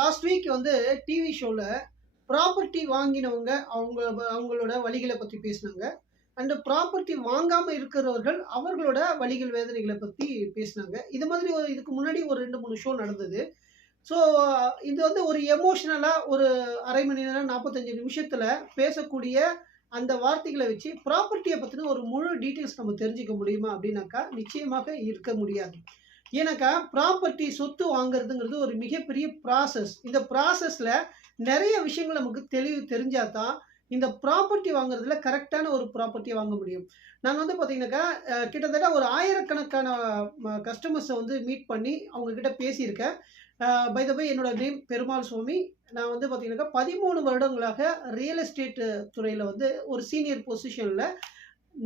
Last week வந்து TV ஷோல property வாங்கினவங்க அவங்களோட வழிகளை பத்தி பேசினாங்க. அண்ட் ப்ராப்பர்ட்டி வாங்காம இருக்கிறவர்கள் அவர்களோட வழிகள் வேதனைகளை பத்தி பேசினாங்க. இது மாதிரி இதுக்கு முன்னாடி ஒரு 2, 3 ஷோ நடந்தது. ஸோ இது வந்து ஒரு எமோஷனலா ஒரு 1/2 மணி நேரம் 45 நிமிஷத்துல பேசக்கூடிய அந்த வார்த்தைகளை வச்சு ப்ராப்பர்ட்டியை பத்தின ஒரு முழு டீட்டெயில்ஸ் நம்ம தெரிஞ்சுக்க முடியுமா அப்படின்னாக்கா நிச்சயமாக இருக்க முடியாது. ஏன்னாக்கா ப்ராப்பர்ட்டி சொத்து வாங்குறதுங்கிறது ஒரு மிகப்பெரிய ப்ராசஸ். இந்த ப்ராசஸ்ல நிறைய விஷயங்கள் நமக்கு தெளிவு தெரிஞ்சாதான் இந்த ப்ராப்பர்ட்டி வாங்குறதுல கரெக்டான ஒரு ப்ராப்பர்ட்டியை வாங்க முடியும். நான் வந்து பார்த்தீங்கன்னாக்கா கிட்டத்தட்ட ஒரு ஆயிரக்கணக்கான கஸ்டமர்ஸை வந்து மீட் பண்ணி அவங்க கிட்ட பேசியிருக்கேன். பை த வே என்னோட நேம் பெருமாள் சுவாமி. நான் வந்து பார்த்தீங்கன்னாக்கா 13 வருடங்களாக ரியல் எஸ்டேட் துறையில் வந்து ஒரு சீனியர் பொசிஷனில்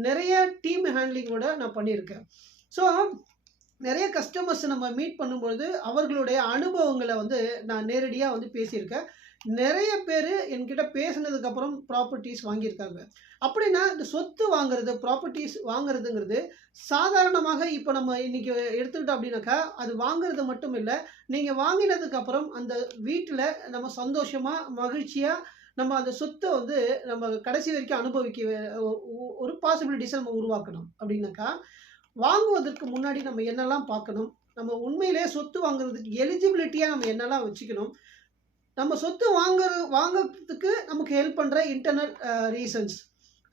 நிறைய டீம் ஹேண்ட்லிங்கோட நான் பண்ணியிருக்கேன். ஸோ நிறைய கஸ்டமர்ஸ் நம்ம மீட் பண்ணும்பொழுது அவர்களுடைய அனுபவங்களை வந்து நான் நேரடியாக வந்து பேசியிருக்கேன். நிறைய பேர் என்கிட்ட பேசினதுக்கப்புறம் ப்ராப்பர்ட்டிஸ் வாங்கியிருக்காங்க. அப்படின்னா இந்த சொத்து வாங்குறது, ப்ராப்பர்ட்டிஸ் வாங்குறதுங்கிறது சாதாரணமாக இப்போ நம்ம இன்னைக்கு எடுத்துக்கிட்டோம் அப்படின்னாக்கா, அது வாங்குறது மட்டும் இல்லை, நீங்கள் வாங்கினதுக்கப்புறம் அந்த வீட்டில் நம்ம சந்தோஷமாக மகிழ்ச்சியாக நம்ம அந்த சொத்தை வந்து நம்ம கடைசி வரைக்கும் அனுபவிக்க ஒரு பாசிபிலிட்டிஸை நம்ம உருவாக்கணும். அப்படின்னாக்கா வாங்குவதற்கு முன்னாடி நம்ம என்னெல்லாம் பார்க்கணும், நம்ம உண்மையிலே சொத்து வாங்குறதுக்கு எலிஜிபிலிட்டியாக நம்ம என்னெல்லாம் வச்சுக்கணும், நம்ம சொத்து வாங்குறதுக்கு நமக்கு ஹெல்ப் பண்ணுற இன்டர்னல் ரீசன்ஸ்,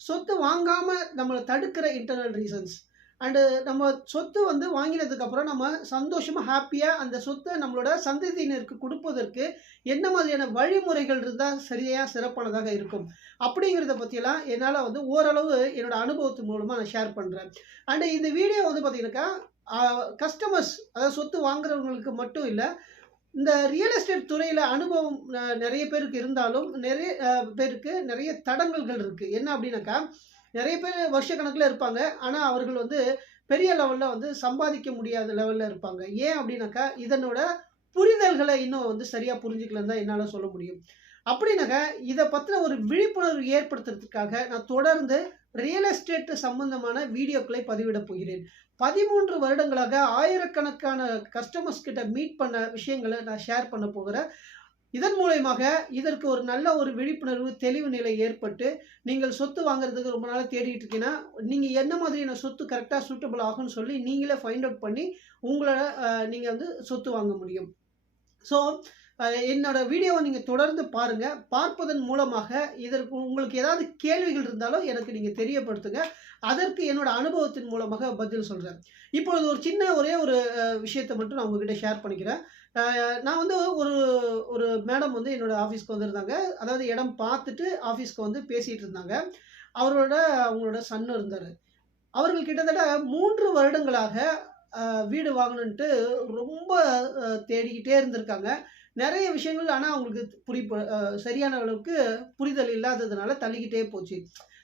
சொத்து வாங்காமல் நம்மளை தடுக்கிற இன்டர்னல் ரீசன்ஸ், அண்டு நம்ம சொத்து வந்து வாங்கினதுக்கப்புறம் நம்ம சந்தோஷமாக ஹாப்பியாக அந்த சொத்தை நம்மளோட சந்ததியினருக்கு கொடுப்பதற்கு என்ன மாதிரியான வழிமுறைகள் இருந்தால் சரியாக சிறப்பானதாக இருக்கும் அப்படிங்கிறத பற்றியெல்லாம் என்னால் வந்து ஓரளவு என்னோட அனுபவத்து மூலமாக நான் ஷேர் பண்ணுறேன். அண்டு இந்த வீடியோ வந்து பார்த்தீங்கன்னாக்கா கஸ்டமர்ஸ், அதாவது சொத்து வாங்குறவங்களுக்கு மட்டும் இல்லை, இந்த ரியல் எஸ்டேட் துறையில் அனுபவம் நிறைய பேருக்கு இருந்தாலும் நிறைய பேருக்கு நிறைய தடங்கல்கள் இருக்குது. என்ன அப்படின்னாக்கா, நிறைய பேர் வருஷக்கணக்கில் இருப்பாங்க, ஆனால் அவர்கள் வந்து பெரிய லெவலில் வந்து சம்பாதிக்க முடியாத லெவலில் இருப்பாங்க. ஏன் அப்படின்னாக்கா இதனோட புரிதல்களை இன்னும் வந்து சரியாக புரிஞ்சுக்கலன்னு தான் என்னால் சொல்ல முடியும். அப்படின்னாக்கா இதை பற்றின ஒரு விழிப்புணர்வு ஏற்படுத்துறதுக்காக நான் தொடர்ந்து ரியல் எஸ்டேட் சம்பந்தமான வீடியோக்களை பதிவிட போகிறேன். 13 வருடங்களாக ஆயிரக்கணக்கான கஸ்டமர்ஸ் கிட்ட மீட் பண்ண விஷயங்களை நான் ஷேர் பண்ண போகிறேன். இதன் மூலயமாக இதற்கு ஒரு நல்ல ஒரு விழிப்புணர்வு தெளிவு நிலை ஏற்பட்டு நீங்கள் சொத்து வாங்குறதுக்கு ரொம்ப நாளாக தேடிட்டு இருக்கீங்கன்னா நீங்கள் என்ன மாதிரியான சொத்து கரெக்டாக சூட்டபிள் ஆகும்னு சொல்லி நீங்களே ஃபைண்ட் அவுட் பண்ணி உங்களோட நீங்கள் வந்து சொத்து வாங்க முடியும். ஸோ என்னோட வீடியோவை நீங்கள் தொடர்ந்து பாருங்கள். பார்ப்பதன் மூலமாக இதற்கு உங்களுக்கு ஏதாவது கேள்விகள் இருந்தாலும் எனக்கு நீங்கள் தெரியப்படுத்துங்க. அதற்கு என்னோட அனுபவத்தின் மூலமாக பதில் சொல்கிறேன். இப்பொழுது ஒரு சின்ன ஒரே ஒரு விஷயத்தை மட்டும் நான் உங்ககிட்ட ஷேர் பண்ணிக்கிறேன். நான் வந்து ஒரு மேடம் வந்து என்னோட ஆஃபீஸ்க்கு வந்திருந்தாங்க. அதாவது இடம் பார்த்துட்டு ஆஃபீஸ்க்கு வந்து பேசிகிட்டு இருந்தாங்க. அவங்களோட சன்னு இருந்தார். அவர்கள் கிட்டத்தட்ட 3 வருடங்களாக வீடு வாங்கணுன்ட்டு ரொம்ப தேடிக்கிட்டே இருந்திருக்காங்க. நிறைய விஷயங்கள் ஆனால் அவங்களுக்கு சரியான அளவுக்கு புரிதல் இல்லாததுனால தள்ளிக்கிட்டே போச்சு.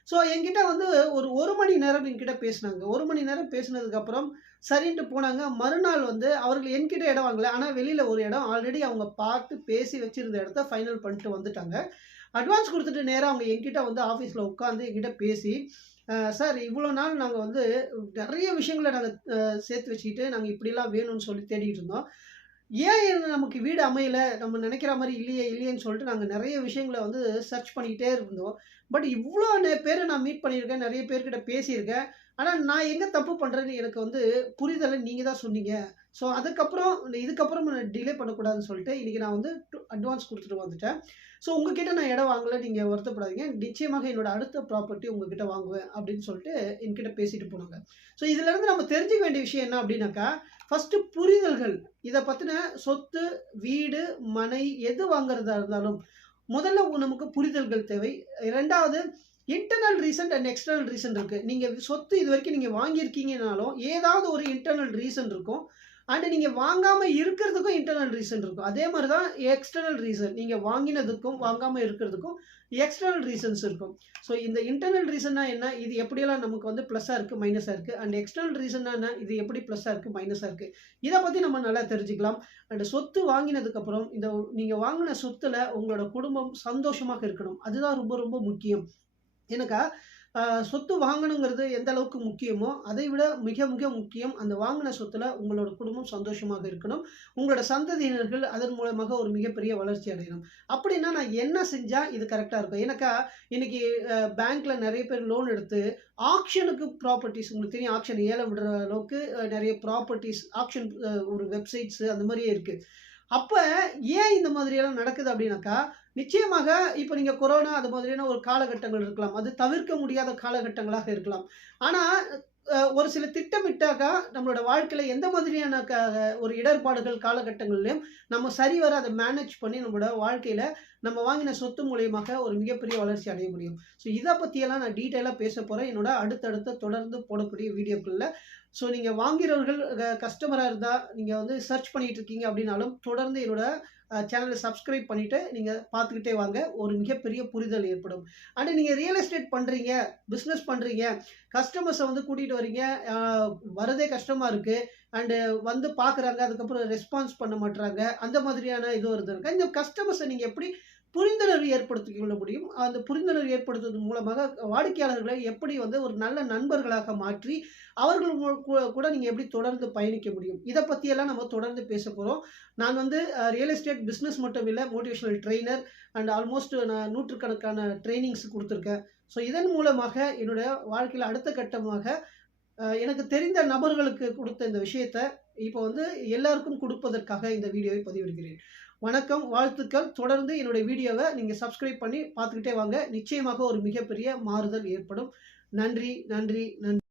ஸோ என்கிட்ட வந்து ஒரு மணி நேரம் என்கிட்ட பேசினாங்க. 1 மணி நேரம் பேசினதுக்கப்புறம் சரின்ட்டு போனாங்க. மறுநாள் வந்து அவர்கள் என்கிட்ட இடம் வாங்கலை, ஆனால் வெளியில் ஒரு இடம் ஆல்ரெடி அவங்க பார்த்து பேசி வச்சுருந்த இடத்த ஃபைனல் பண்ணிட்டு வந்துட்டாங்க. அட்வான்ஸ் கொடுத்துட்டு நேராக அவங்க என்கிட்ட வந்து ஆஃபீஸில் உட்காந்து என்கிட்ட பேசி, சார் இவ்வளோ நாள் நாங்கள் வந்து நிறைய விஷயங்களை நாங்கள் சேர்த்து வச்சுக்கிட்டு நாங்கள் இப்படிலாம் வேணும்னு சொல்லி தேடிக்கிட்டு இருந்தோம். ஏன் நமக்கு வீடு அமையலை, நம்ம நினைக்கிற மாதிரி இல்லையேன்னு சொல்லிட்டு நாங்கள் நிறைய விஷயங்களை வந்து சர்ச் பண்ணிக்கிட்டே இருந்தோம். பட் இவ்வளோ பேரை நான் மீட் பண்ணியிருக்கேன், நிறைய பேர்கிட்ட பேசியிருக்கேன். ஆனால் நான் எங்கே தப்பு பண்ணுறேன்னு எனக்கு வந்து புரிதலை நீங்கள் தான் சொன்னீங்க. ஸோ இதுக்கப்புறம் நான் டிலே பண்ணக்கூடாதுன்னு சொல்லிட்டு இன்றைக்கி நான் வந்து அட்வான்ஸ் கொடுத்துட்டு வந்துட்டேன். ஸோ உங்ககிட்ட நான் இடம் வாங்கலை, நீங்கள் வருத்தப்படாதீங்க, நிச்சயமாக என்னோட அடுத்த ப்ராப்பர்ட்டி உங்ககிட்ட வாங்குவேன் அப்படின்னு சொல்லிட்டு என்கிட்ட பேசிட்டு போனாங்க. ஸோ இதிலேருந்து நம்ம தெரிஞ்சுக்க வேண்டிய விஷயம் என்ன அப்படின்னாக்கா, ஃபஸ்ட்டு புரிதல்கள். இதை பற்றின சொத்து, வீடு, மனை எது வாங்குறதா இருந்தாலும் முதல்ல நமக்கு புரிதல்கள் தேவை. 2வது internal reason and external reason இருக்குது. நீங்கள் சொத்து இது வரைக்கும் நீங்கள் வாங்கியிருக்கீங்கனாலும் ஏதாவது ஒரு இன்டர்னல் ரீசன் இருக்கும். அண்ட் நீங்கள் வாங்காமல் இருக்கிறதுக்கும் இன்டர்னல் ரீசன் இருக்கும். அதே மாதிரி தான் எக்ஸ்டர்னல் ரீசன், நீங்கள் வாங்கினதுக்கும் வாங்காமல் இருக்கிறதுக்கும் எக்ஸ்டர்னல் ரீசன்ஸ் இருக்கும். ஸோ இந்த இன்டர்னல் ரீசன்னா என்ன, இது எப்படியெல்லாம் நமக்கு வந்து ப்ளஸ்ஸாக இருக்குது மைனஸாக இருக்குது, அண்ட் எக்ஸ்டர்னல் ரீசன்னா என்ன, இது எப்படி ப்ளஸ்ஸாக இருக்குது மைனஸாக இருக்குது, இதை பற்றி நம்ம நல்லா தெரிஞ்சுக்கலாம். அண்ட் சொத்து வாங்கினதுக்கப்புறம் இந்த நீங்கள் வாங்கின சொத்தில் உங்களோட குடும்பம் சந்தோஷமாக இருக்கணும். அதுதான் ரொம்ப ரொம்ப முக்கியம். எனக்கா சொத்து வாங்கணுங்கிறது எந்த அளவுக்கு முக்கியமோ, அதை விட மிக மிக முக்கியம் அந்த வாங்குன சொத்துல உங்களோட குடும்பம் சந்தோஷமாக இருக்கணும். உங்களோட சந்ததியினர்கள் அதன் மூலமாக ஒரு மிகப்பெரிய வளர்ச்சி அடையணும். அப்படின்னா நான் என்ன செஞ்சா இது கரெக்ட்டா இருக்கும்? ஏன்னாக்கா இன்னைக்கு பேங்க்ல நெறைய பேர் லோன் எடுத்து ஆக்ஷனுக்கு ப்ராப்பர்ட்டீஸ் உங்களுக்கு தெரியும். ஆக்ஷன் ஏலம் விடுற அளவுக்கு நெறைய ப்ராப்பர்ட்டீஸ் ஆக்ஷன் ஒரு வெப்சைட்ஸ் அந்த மாரியே இருக்கு. அப்ப ஏன் இந்த மாதிரியெல்லாம் நடக்குது அப்டின்னாக்கா, நிச்சயமாக இப்ப நீங்க கொரோனா அது மாதிரியான ஒரு காலகட்டங்கள் இருக்கலாம். அது தவிர்க்க முடியாத காலகட்டங்களாக இருக்கலாம். ஆனா, ஒரு சில திட்டமிட்டாக்கா நம்மளோட வாழ்க்கையில எந்த மாதிரியான ஒரு இடர்பாடுகள் காலகட்டங்கள்லயும் நம்ம சரிவர அத மேனேஜ் பண்ணி நம்மளோட வாழ்க்கையில நம்ம வாங்கின சொத்து மூலியமாக ஒரு மிகப்பெரிய வளர்ச்சி அடைய முடியும். ஸோ இத பத்தியெல்லாம் நான் டீட்டெயிலா பேசப் போறேன். என்னோட அடுத்தடுத்த தொடர்ந்து போடக்கூடிய வீடியோக்கள்ல. ஸோ நீங்க வாங்கிறவர்கள் கஸ்டமரா இருந்தா, நீங்க வந்து சர்ச் பண்ணிட்டு இருக்கீங்க அப்டின்னாலும், தொடர்ந்து என்னோட சேனல சப்ஸ்கிரைப் பண்ணிட்டு நீங்க பார்த்துக்கிட்டே வாங்க. ஒரு மிகப்பெரிய புரிதல் ஏற்படும். அண்ட் நீங்க ரியல் எஸ்டேட் பண்றீங்க, பிசினஸ் பண்றீங்க, கஸ்டமர்ஸ வந்து கூட்டிட்டு வரீங்க. அ வரதே கஷ்டமா இருக்கு. அண்ட் வந்து பார்க்குறாங்க. அதுக்கப்புறம் ரெஸ்பான்ஸ் பண்ண மாட்றாங்க. அந்த மாதிரியான இது வருதுனாக்கா, இந்த கஸ்டமர்ஸ நீங்க எப்படி புரிந்துணர்வு ஏற்படுத்திக் கொள்ள முடியும்? அந்த புரிந்துணர்வு ஏற்படுத்துவதன் மூலமாக வாடிக்கையாளர்களை எப்படி வந்து ஒரு நல்ல நண்பர்களாக மாற்றி, அவர்கள் கூட நீங்க எப்படி தொடர்ந்து பயணிக்க முடியும்? இத பத்தியெல்லாம் நம்ம தொடர்ந்து பேசப் போறோம். நான் வந்து ரியல் எஸ்டேட் பிசினஸ் மட்டும் இல்ல, மோட்டிவேஷனல் ட்ரெய்னர் அண்ட் ஆல்மோஸ்ட் நான் நூற்றுக்கணக்கான ட்ரெய்னிங்ஸ் குடுத்திருக்கேன். ஸோ இதன் மூலமாக என்னுடைய வாழ்க்கையில அடுத்த கட்டமாக எனக்கு தெரிந்த நபர்களுக்கு குடுத்த இந்த விஷயத்த, இப்ப வந்து எல்லாருக்கும் குடுப்பதற்காக இந்த வீடியோவை பதிவிடுகிறேன். வணக்கம், வாழ்த்துக்கள். தொடர்ந்து என்னுடைய வீடியோவ நீங்க சப்ஸ்கிரைப் பண்ணி பார்த்துக்கிட்டே வாங்க. நிச்சயமாக ஒரு மிகப்பெரிய மாறுதல் ஏற்படும். நன்றி, நன்றி, நன்றி.